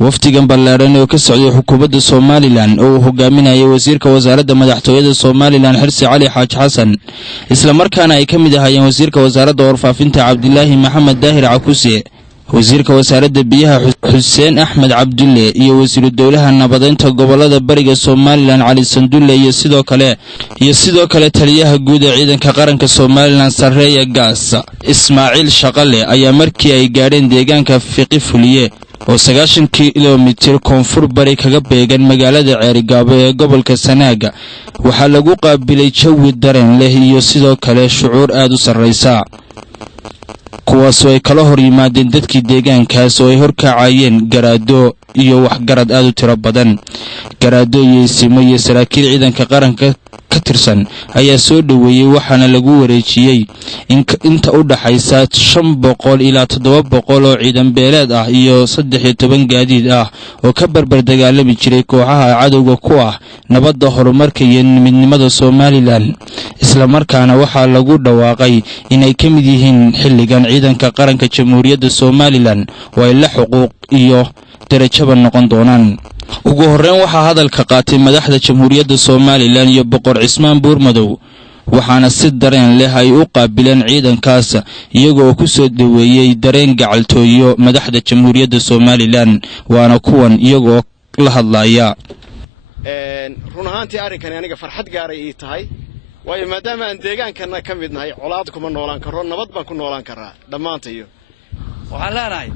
waftigan ballaaran oo ka socday xukuumadda Soomaaliland oo hogaaminayay wasiirka wasaaradda madaxtooyada Soomaaliland Xirsi Cali Xaaji Xasan isla markaana ay kamid ahaayeen wasiirka wasaaradda warfaafinta Cabdilaahi Maxamed Daahir Cakuse wasiirka wasaaradda biyaha Xuseen Axmed Cabdulle iyo wasiiru dawlaha nabadeynta gobolada bariga Soomaaliland Cali Sandulle iyo sidoo kale taliyaha guud ee ciidanka qaranka Soomaaliland Sareeya Gaas Ismaaciil Shaqale ayaa markii ay gaadheen deegaanka Fiqi Fuliye oo 90 kiiloomitir koonfur bari kaga beegan magaalada Ceerigaabo ee gobolka Sanaaga waxa lagu qaabilay jawi dareen leh iyo sidoo kale shucuur aad u sareysa kuwaas oo ay kala hor yimaadeen dadkii deegaankaas oo ay horkacayeen garaado iyo waxgarad aad u tiro badan garaado iyo isimo iyo saraakiil ciidanka qaranka ka tirsan ayaa soo dhaweeyay waxaana lagu wareejiyay inta u dhaxaysa 500 ilaa 700 oo ciidan beeleed ah iyo 13 gaadiid ah oo ka barbar dagaalami jiray kooxaha cadawga ku ah nabadda horumarka iyo midnimada Soomaaliland isla markaana waxa lagu dhawaaqay inay ka mid yihiin xilligan ciidanka qaranka Jamhuuriyadda Soomaaliland oo ay la xuquuq iyo darajaba noqon doonaan ugu horreyn waxa hadalka qaatay madaxda Jamhuuriyadda Soomaaliland iyo boqor Cismaan Buurmadow waxaana si dareen leh ay u qaabileen ciidankaas iyagoo ku soo dhaweeyay dareen gacaltooyo madaxda Jamhuuriyadda Soomaaliland waana kuwan iyagoo la hadlaya run ahaantii arinkani aniga farxad gaaray ii tahay waayo maadaama aan deegaankana ka mid nahay colaad kuma noolaan karo nabad baan ku noolaan karaa dhamaantayo waxaan leenahay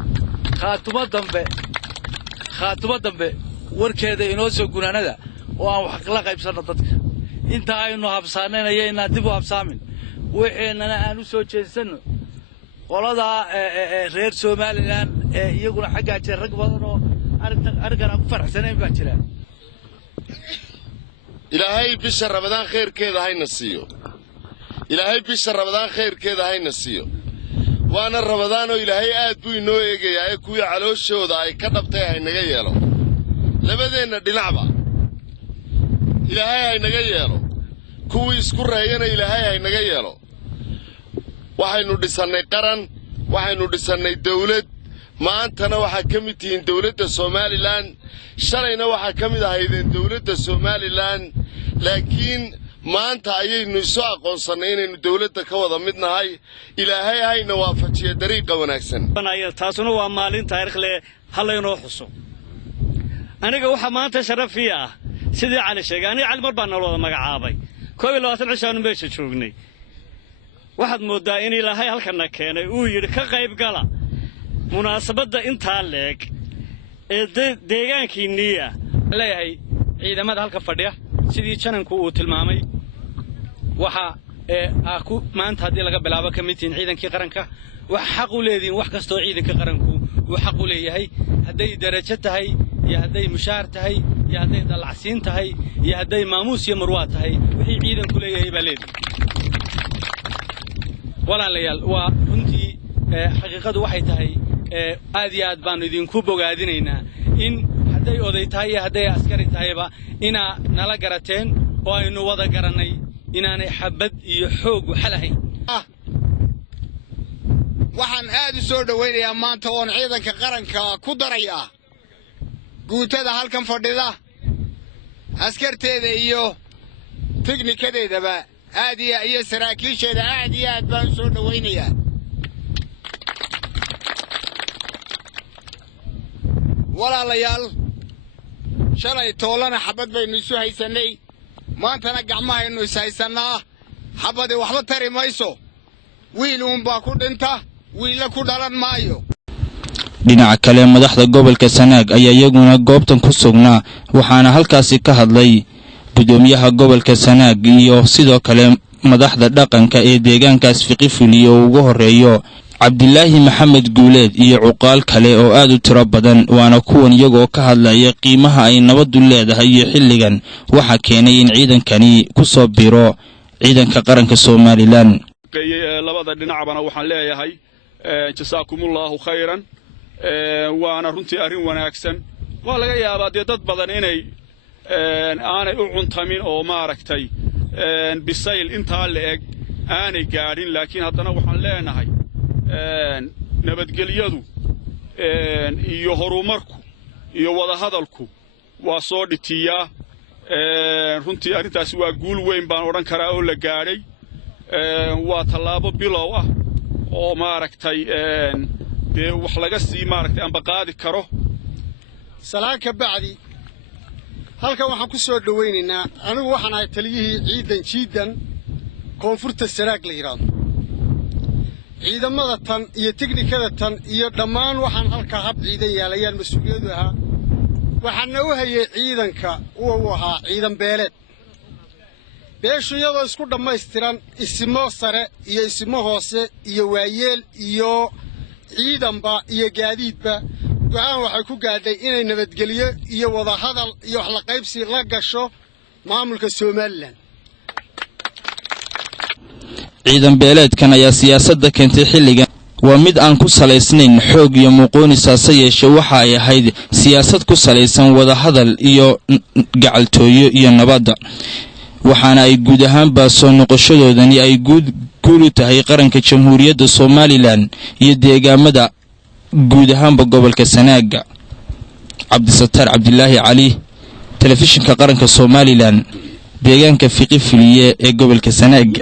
khaatuma dambe warkeeda inoo soo gunaanada oo aan wax kala qaybsano dadka inta aynu habsaaneenayna dib u habsaamin wixeenana aan u soo jeesano qolada reer Soomaaliland iyaguna xagga jira rag badan oo arkan ku faraxsaneen baa jira ilaahay bisha Ramadaan khayrkeeda hayna siiyo ilaahay bisha Ramadaan khayrkeeda hayna siiyo waana Ramadaan oo ilaahay aad buu inoo eegayaa kuwii calooshooda ay ka dhabtay haynaga yeelo labadeena dhinacba ilaahay haynaga yeelo kuwii isku reeyana ilaahay haynaga yeelo waxaynu dhisannay qaran waxaynu dhisannay dawlad maantana waxa ka mid yihiin dawladda Soomaaliland shalayna waxa ka mid ahaydeen dawladda Soomaaliland laakiin maanta ayaynu soo aqoonsanay inaynu dawladda ka wada mid nahay ilaahay hayna waafajiyo dariiqa wanaagsan taasuna waa maalin taariikh leh halayno xuso aniga waxa maanta sharafi ah sidii cali sheegay aniga cali mar baan wada magacaabay 22 cishaan meesha joognay waxaad moodaa in ilaahay halkana keenay uu yiri ka qayb gala munaasabada inta leeg ee deegaankiiniya leeyahay ciidamada halka fadhiya sidii jananku uu tilmaamay waxa ku maanta hadii laga bilaabo kamitiin ciidankii qaranka wax xaq u leedin wax kasto ciidanka qaranku uu xaq u leeyahay haday darajo tahay iyo haday mushaar tahay iyo haday dalacsiin tahay iyo haday maamuus iyo marwaad tahay wixii ciidanku leeyahay baa leeyahay walaalayaal waa runtii xaqiiqadu waxay tahay aad iyo aad baan idinku bogaadinaynaa in haday oday tahay iyo haday askari tahayba ina nala garateen oo aynu wada garanay inaanay xabad iyo xoog xalahayn waxaan aad u soo dhaweynayaa maanta oo ciidanka qaranka ku daraya guutada halkan fadhida askarteeda iyo tiknikadeedaba aad iyo saraakiisheeda aad iyo aad baan soo dhaweynayaa walaalayaal shalay toolana xabad baynu isu haysanay maantana gacmahaynu is haysanaa xabadi waxba tari mayso wiil baa ku dhinta wiil ku dhalan maayo dhinaca kale madaxda gobolka Sanaag ayaa iyaguna goobtan ku sugnaa waxaana halkaasi ka hadlay gudoomiyaha gobolka Sanaag iyo sidoo kale madaxda dhaqanka ee deegaankaas Fiqi Fuliye oo ugu horeeyo Cabdilaahi Maxamed Guuleed iyo cuqaal kale oo aad u tiro badan waana kuwan iyagoo ka hadlaya qiimaha ay nabaddu leedahay iyo xilligan waxa keenay in ciidankani ku soo biro ciidanka qaranka Soomaaliland labada dhinacbana waxaan leeyahay jasaakumullahu khayran waana runtii arrin wanaagsan waa laga yaabaa dad badan inay aanay u cuntamin oo maaragtay bisayl inta la eg aanay gaadhin laakiin haddana waxaan leenahay nabadgelyadu iyo horumarku iyo wada hadalku waa soo dhitiyaa runtii arrintaasi waa guul weyn baan odhan karaa oo la gaadhay waa tallaabo bilow ah oo maaragtay dee wax laga sii maaragtay amba qaadi karo salaan ka bacdi halkan waxaan ku soo dhawaynaynaa anigu waxaan ahay taliyihii jiidan koonfurta Sanaag la yiraahdo ciidamada tan iyo tiknikada tan iyo dhammaan waxaan halka hab ciidan yaalayaan mas'uuliyadu ahaa waxaana u hayay ciidanka uu ahaa ciidan beeleed beeshuyada isku dhammaystiran isimo sare iyo isimo hoose iyo waayeel iyo ciidanba iyo gaadiidba go'aan waxay ku gaadhay inay nabadgeliyo iyo wada hadal iyo wax la qaybsi la gasho maamulka Soomaaliland ciidan beeleedkan ayaa siyaasadda keentay xilligan waa mid aan ku salaysnayn xoog iyo muqoonisaasa yeeshay waxa ay ahayd siyaasad ku salaysan wada hadal iyo gacaltooyo iyo nabadda waxaana ay guud ahaanba soo noqoshadoodani ay guul u tahay qaranka jamhuuriyadda Soomaaliland iyo deegaamada guud ahaanba gobolka Sanaaga Cabdisataar Cabdilaahi Cali telefishinka qaranka Soomaaliland deegaanka Fiqi Filiye ee gobolka Sanaaga